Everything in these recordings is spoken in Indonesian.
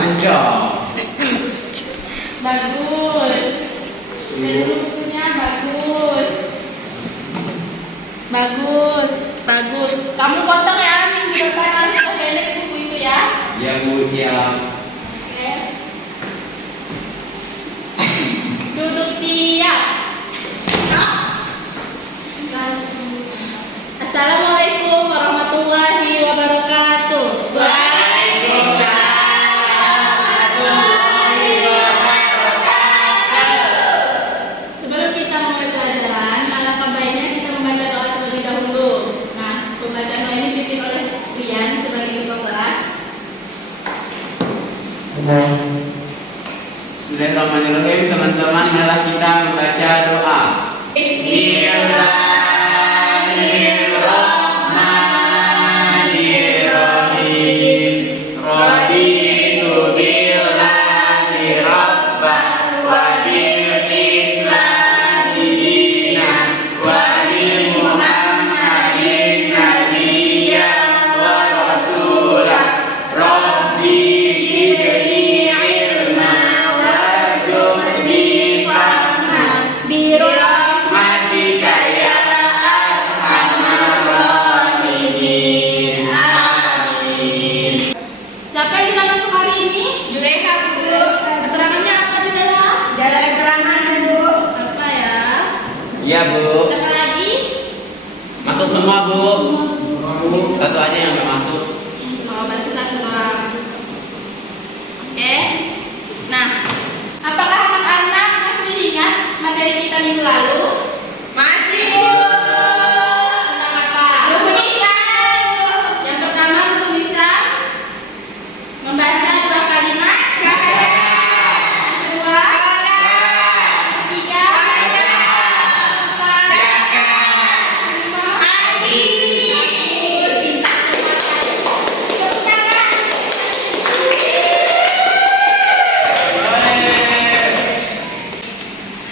Mantap. Bagus. Bukunya bagus. Bagus, bagus. Kamu potong ya, minggu depan harus pendek buku itu ya. Ya Bu, siap. Oke. Duduk siap. Assalamualaikum warahmatullahi wabarakatuh. Sebelum kita mulai pelajaran, alangkah baiknya kita membaca doa terlebih dahulu. Nah, pembacaan doa ini dipimpin oleh Rian sebagai ketua kelas. Bismillahirrahmanirrahim. Teman-teman, marilah kita membaca doa. Bismillahirrahmanirrahim. Raditu billahi rabban wa bil islami dinan wa bi Muhammadin nabiyyan wa rasulah. Rabbi zidni ilma warzuqni fahma birahmatika ya arhamar rahimin. Amin. Siapa yang tidak masuk hari ini? Juleha, Bu. Keterangannya apa Juleha? Jalan keterangan, Bu. Apa ya? Iya Bu. Siapa lagi? Masuk semua Bu. Satu aja yang nggak masuk. Mau bantu satu doang. Oke. Nah, apakah anak-anak masih ingat materi kita minggu lalu? Masih, Bu. Tentang apa? Rukun Islam. Yang pertama rukun Islam membaca dua kalimat Syahadat. Yang kedua, yang ketiga, empat, lima, bagus, pintar semua. Tepuk tangan.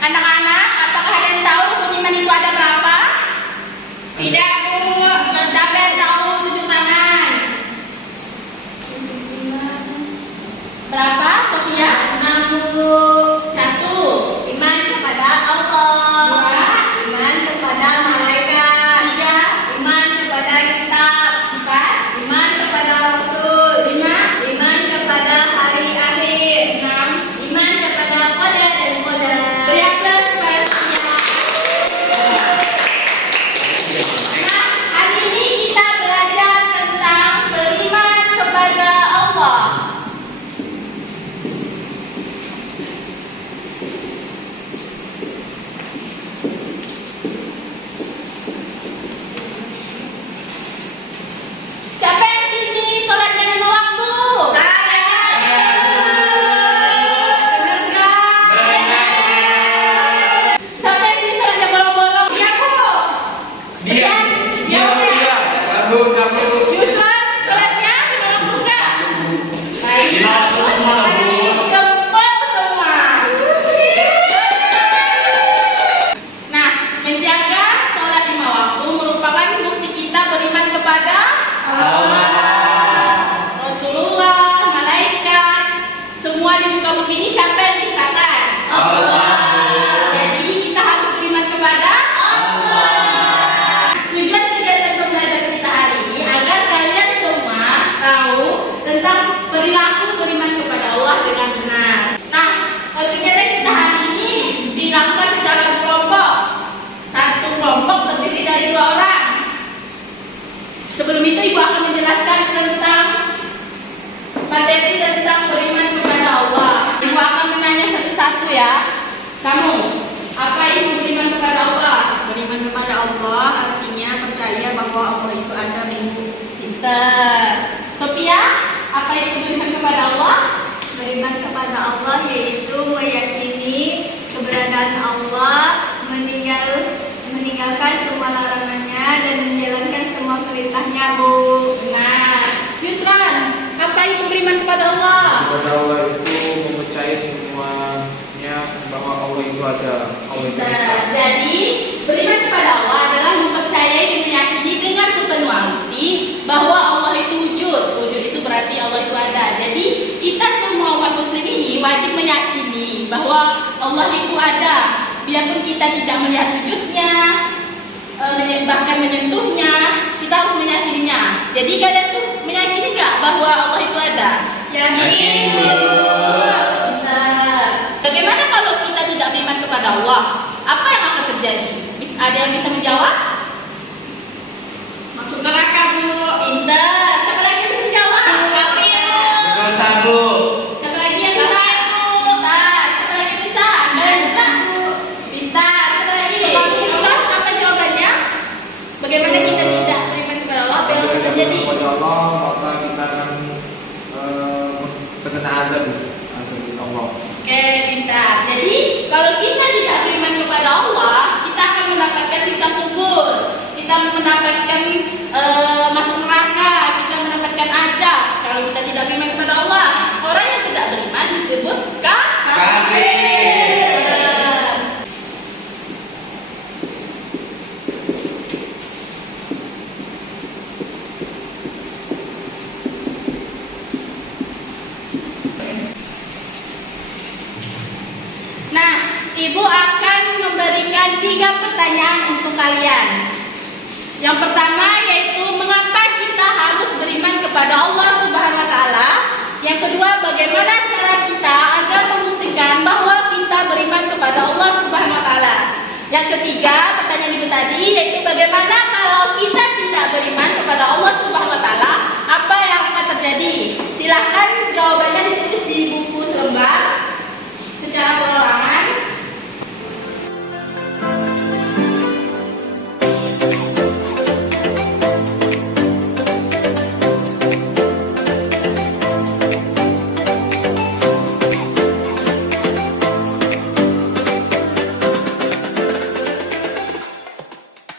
Anak-anak, apakah ada yang tahu rukun iman itu ada berapa? Tidak, Bu. Siapa yang tahu tunjuk tangan? Berapa, Sofia? 6, Bu. Satu, Iman kepada Allah. dua, Iman kepada malaikat. tiga, Iman kepada kitab. empat, Iman kepada Rasul. lima, Iman kepada hari akhir. enam. Iman kepada qadar dan qadar. Beri aplaus supaya Sofia. Nah, hari ini kita belajar tentang beriman kepada Allah. Siapa yang sini sholatnya lima waktu? Benar nggak? Siapa yang sini sholatnya bolong-bolong? Iya Bu. Dia. Kamu. Yusran, sholatnya lima waktu nggak? Baik. Lima waktu semua lah, Bu. Jempol semua. Nah, menjaga sholat lima waktu merupakan bukti kita beriman kepada Rasulullah, malaikat, semua di muka bumi ini siapa yang diciptakan? Jadi kita harus beriman kepada Tujuan kegiatan pembelajaran kita hari ini agar kalian semua tahu tentang perilaku beriman kepada Allah dengan benar. Nah, kegiatan kita hari ini dilakukan secara berkelompok. Satu kelompok terdiri dari 2 orang. Sebelum itu Ibu akan menjelaskan tentang materi tentang beriman kepada Allah. Ibu akan menanya satu-satu ya. Kamu, apa itu beriman kepada Allah? Beriman kepada Allah artinya percaya bahwa Allah itu ada, Bu. Pinter. Sophia, apa itu beriman kepada Allah? Beriman kepada Allah yaitu meyakini keberadaan Allah, meninggalkan semua larangannya dan menjalankan semua perintahnya, Bu. Benar. Yusran, apa itu beriman kepada Allah? Kepada Allah itu mempercayai semuanya bahwa Allah itu ada. Allah itu Nah, esa. jadi beriman kepada Allah adalah mempercayai dan meyakini dengan sepenuh hati bahwa Allah itu wujud. Wujud itu berarti Allah itu ada. Jadi kita semua meyakini bahwa Allah itu ada, biarpun kita tidak melihat wujudnya, bahkan menyentuhnya, kita harus meyakininya. Jadi kalian tuh meyakini nggak bahwa Allah itu ada? Yakin. Bagaimana kalau kita tidak beriman kepada Allah? Apa yang akan terjadi? Ada yang bisa menjawab? Masuk neraka, Bu. Pintar. Siapa lagi yang bisa menjawab? Kafir, Bu. Dosa, Bu. Siapa lagi yang bisa? Pintar. Siapa lagi yang bisa? Kalian bisa? Pintar. Siapa lagi? Apa jawabannya? Bagaimana kita tidak beriman kepada Allah? Apa yang akan terjadi? Kepada Allah, maka kita akan terkena azab Allah. Oke, pintar. Jadi kalau kita tidak beriman kepada Allah, kita akan mendapatkan siksa kubur, kita mendapatkan masuk neraka, kita mendapatkan azab. Kalau kita tidak beriman kepada Allah, orang yang tidak beriman disebut kafir. Nah, Ibu akan memberikan 3 pertanyaan untuk kalian. Yang pertama yaitu mengapa kita harus beriman kepada Allah Subhanahu wa taala? Yang kedua, bagaimana cara kita agar membuktikan bahwa kita beriman kepada Allah Subhanahu wa taala? Yang ketiga, pertanyaan Ibu tadi yaitu bagaimana kalau kita tidak beriman kepada Allah Subhanahu wa taala? Apa yang akan terjadi? Silahkan jawabannya ditulis di buku selembar secara perorangan.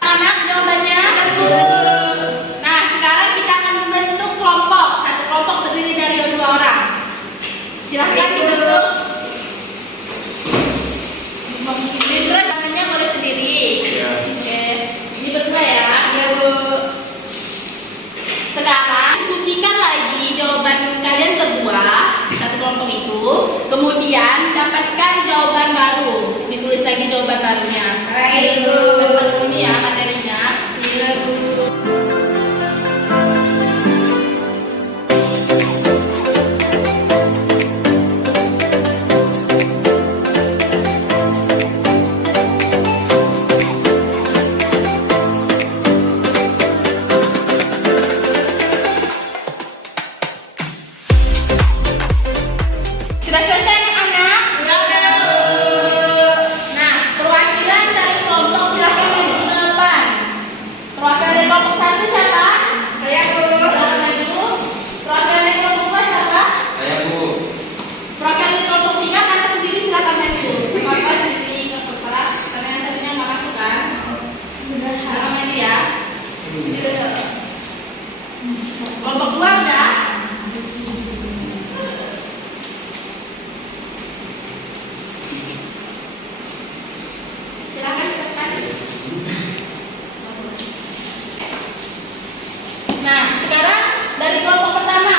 Anak jawabannya. Nah, sekarang kita akan membentuk kelompok. Satu kelompok terdiri dari 2 orang. Silahkan dibentuk. Bisa namanya boleh sendiri. Ya. Oke, ini berdua ya. Iya, Bu. Sekarang diskusikan lagi jawaban kalian berdua di satu kelompok itu. Kemudian dapatkan jawaban baru. Ditulis lagi jawaban barunya. Baik, Bu. Tentang ini ya materinya. Iya, Bu. Sudah selesai anak-anak? Nah, perwakilan dari kelompok silahkan maju ke depan. Perwakilan dari kelompok 1 siapa? Saya, Bu. Silahkan maju. Perwakilan dari kelompok 2 siapa? Saya, Bu. Perwakilan dari kelompok 3 mana sendiri silahkan maju. Bapak sendiri ke kepala, karena yang satunya nggak masuk kan? Silahkan maju ya. Kelompok 2 udah? Silahkan ke depan. Nah, sekarang dari kelompok pertama,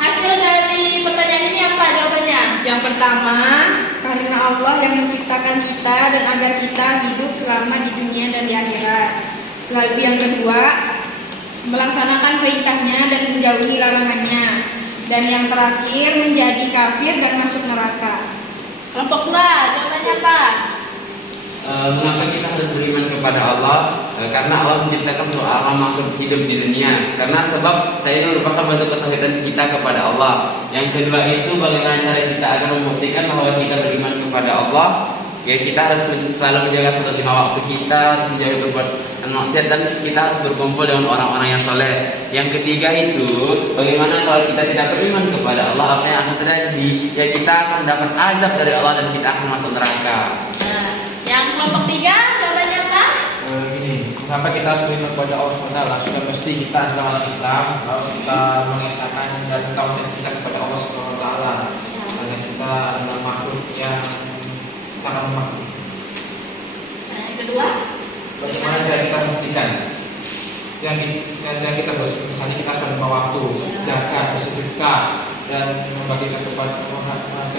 hasil dari pertanyaan ini apa jawabannya? Yang pertama, karena Allah yang menciptakan kita dan agar kita hidup selama di dunia dan di akhirat. Lalu yang kedua, melaksanakan perintahnya dan menjauhi larangannya. Dan yang terakhir, menjadi kafir dan masuk neraka. Kelompok 2, jawabannya apa? Mengapa kita harus beriman kepada Allah? Karena Allah menciptakan seluruh alam makhluk hidup di dunia. Karena sebab ini merupakan bentuk ketauhidan kita kepada Allah. Yang kedua itu bagaimana cara kita agar membuktikan bahwa kita beriman kepada Allah. Ya, kita harus selalu menjaga sholat 5 waktu kita, harus menjaga berbuat maksiat, dan kita harus berkumpul dengan orang-orang yang soleh. Yang ketiga itu bagaimana kalau kita tidak beriman kepada Allah, apa yang akan terjadi? Ya, kita akan mendapat azab dari Allah dan kita akan masuk neraka. Nah, yang kelompok 3, jawabannya apa? Gini, mengapa kita harus beriman kepada Allah SWT? Sudah mesti kita adalah orang Islam, harus kita mengesahkan dan tauhid kita kepada Allah SWT. Karena kita adalah makhluk yang sangat lemah. Nah, yang kedua, Bagaimana cara kita membuktikan? Yang kita misalnya kita sudah 5 waktu, zakat, bersedekah, dan membagikan kepada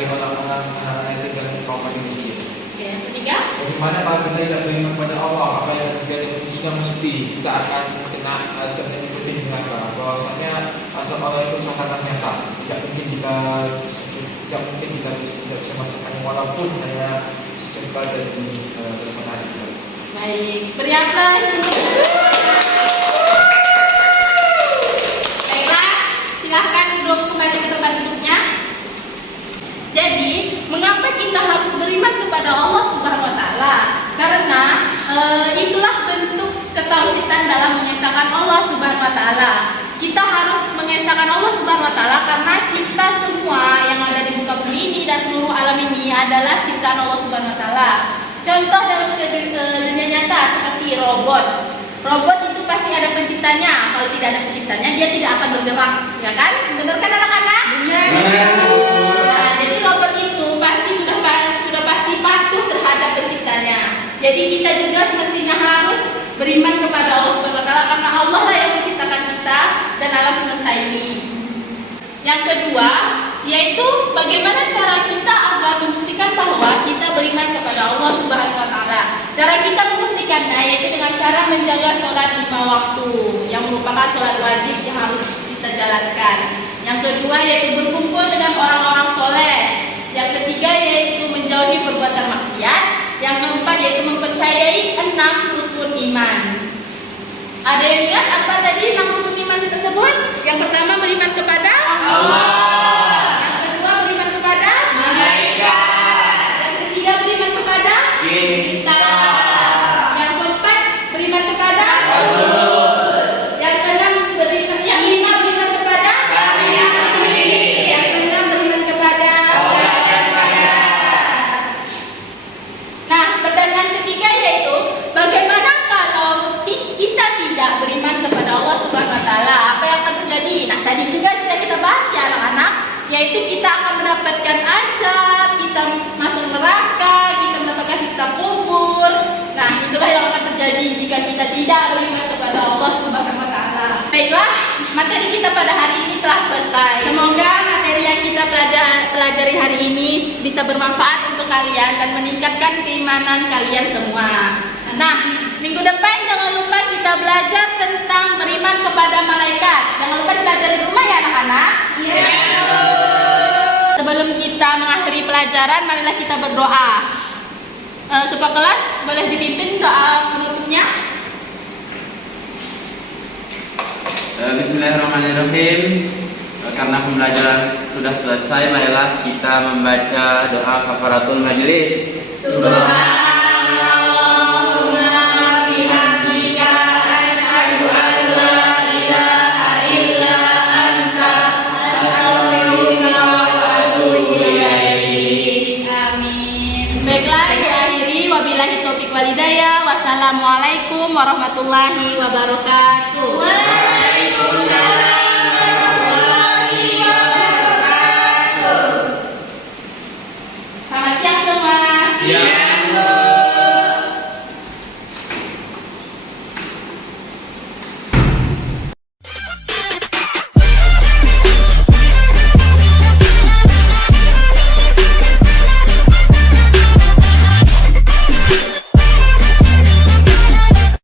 orang-orang anak-anak yatim dan kaum miskin. Oke, yang ketiga. Bagaimana kalau kita tidak beriman kepada Allah, apa yang terjadi itu sudah mesti kita akan kena azab yang diikuti neraka. Bahwasanya azab Allah itu sangat nyata. Tidak mungkin kita bisa masukkan walaupun hanya secepat dari kesempatan itu. Baik, beri aplaus untuk. Baiklah, silahkan duduk kembali ke tempat duduknya. Jadi, mengapa kita harus beriman kepada Allah Subhanahu wa taala? Karena itulah bentuk ketauhidan dalam mengesahkan Allah Subhanahu wa taala. Kita harus mengesahkan Allah Subhanahu wa taala karena kita semua yang ada di muka bumi ini dan seluruh alam ini adalah ciptaan Allah Subhanahu wa taala. Contoh dalam dunia nyata seperti robot. Robot itu pasti ada penciptanya. Kalau tidak ada penciptanya, dia tidak akan bergerak, ya kan? Benar kan anak-anak? Nah, jadi robot itu pasti sudah pasti patuh terhadap penciptanya. Jadi kita juga semestinya harus beriman kepada Allah Subhanahu wa taala karena Allah lah yang menciptakan kita dan alam semesta ini. Yang kedua, yaitu bagaimana cara kita agar membuktikan bahwa kita beriman kepada Allah Subhanahu wa taala. Cara kita membuktikannya yaitu dengan cara menjaga sholat 5 waktu yang merupakan sholat wajib yang harus kita jalankan. Yang kedua yaitu berkumpul dengan orang-orang soleh. Yang ketiga yaitu menjauhi perbuatan maksiat. Yang keempat yaitu mempercayai 6 rukun iman. Ada yang ingat apa tadi 6 rukun iman tersebut? Yang pertama beriman kepada Allah. Yang kedua beriman kepada malaikat. Yang ketiga beriman kepada kita. Yang keempat beriman kepada Rasul. Yang keenam yang lima beriman kepada hari. Yang keenam beriman kepada salat dan qadar. Nah, pertanyaan ketiga yaitu bagaimana kalau kita tidak beriman kepada Allah Subhanahu wa taala? Apa yang akan terjadi? Nah, tadi juga sudah kita bahas ya anak-anak, yaitu kita akan mendapatkan azab, kita masuk neraka, kita mendapatkan siksa kubur. Nah, itulah yang akan terjadi jika kita tidak beriman kepada Allah Subhanahu wa taala. Baiklah, materi kita pada hari ini telah selesai. Semoga materi yang kita pelajari hari ini bisa bermanfaat untuk kalian dan meningkatkan keimanan kalian semua. Nah, minggu depan jangan lupa kita belajar tentang beriman kepada malaikat. Jangan lupa dipelajari di rumah ya anak-anak. Iya. Sebelum kita mengakhiri pelajaran, marilah kita berdoa. Ketua kelas boleh dipimpin doa penutupnya. Bismillahirrahmanirrahim. Karena pembelajaran sudah selesai, marilah kita membaca doa kafaratul majelis. Wassalamualaikum warahmatullahi wabarakatuh. Waalaikumsalam.